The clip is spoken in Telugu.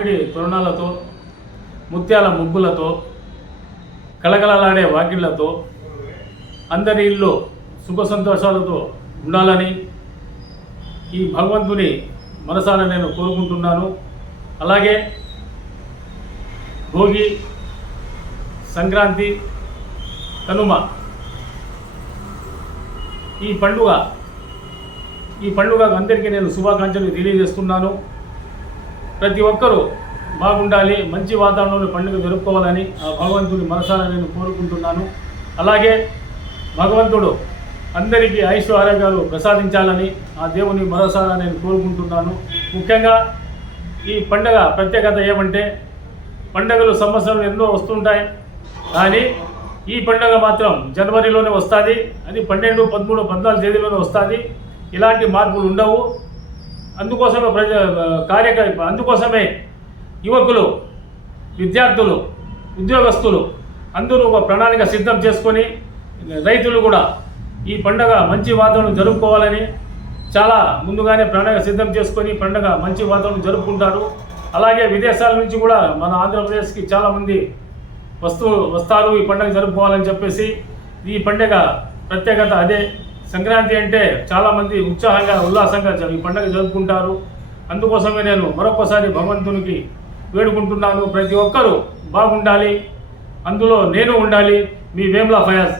మామిడి తోరణాలతో, ముత్యాల ముగ్గులతో, కళకళలాడే వాకిళ్లతో అందరి ఇల్లు సుఖ సంతోషాలతో ఉండాలని ఈ భగవంతుని మనసాన నేను కోరుకుంటున్నాను. అలాగే భోగి, సంక్రాంతి, కనుమ ఈ పండుగ అందరికీ నేను శుభాకాంక్షలు తెలియజేస్తున్నాను. ప్రతి ఒక్కరూ బాగుండాలి, మంచి వాతావరణంలో పండుగ జరుపుకోవాలని ఆ భగవంతుని మనసాన నేను కోరుకుంటున్నాను. అలాగే భగవంతుడు అందరికీ ఆయుష్ ఆరోగ్యాలు ప్రసాదించాలని ఆ దేవుని మనసాన నేను కోరుకుంటున్నాను. ముఖ్యంగా ఈ పండుగ ప్రత్యేకత ఏమంటే, పండుగలు సంవత్సరం ఎన్నో వస్తుంటాయి, కానీ ఈ పండుగ మాత్రం జనవరిలోనే వస్తుంది. అది 12, 13, 14 తేదీలోనే వస్తుంది. ఇలాంటి మార్పులు ఉండవు. అందుకోసమే యువకులు, విద్యార్థులు, ఉద్యోగస్తులు అందరూ ఒక ప్రణాళిక సిద్ధం చేసుకొని, రైతులు కూడా ఈ పండుగ మంచి వాతావరణం జరుపుకోవాలని చాలా ముందుగానే ప్రణాళిక సిద్ధం చేసుకొని పండుగ మంచి వాతావరణం జరుపుకుంటారు. అలాగే విదేశాల నుంచి కూడా మన ఆంధ్రప్రదేశ్కి చాలామంది వస్తారు ఈ పండుగ జరుపుకోవాలని చెప్పేసి. ఈ పండుగ ప్రత్యేకత అదే. సంక్రాంతి అంటే చాలామంది ఉత్సాహంగా, ఉల్లాసంగా ఈ పండుగ జరుపుకుంటారు. అందుకోసమే నేను మరొకసారి భగవంతునికి వేడుకుంటున్నాను. ప్రతి ఒక్కరూ బాగుండాలి, అందులో నేను ఉండాలి. మీ వేముల ఫయాజ్.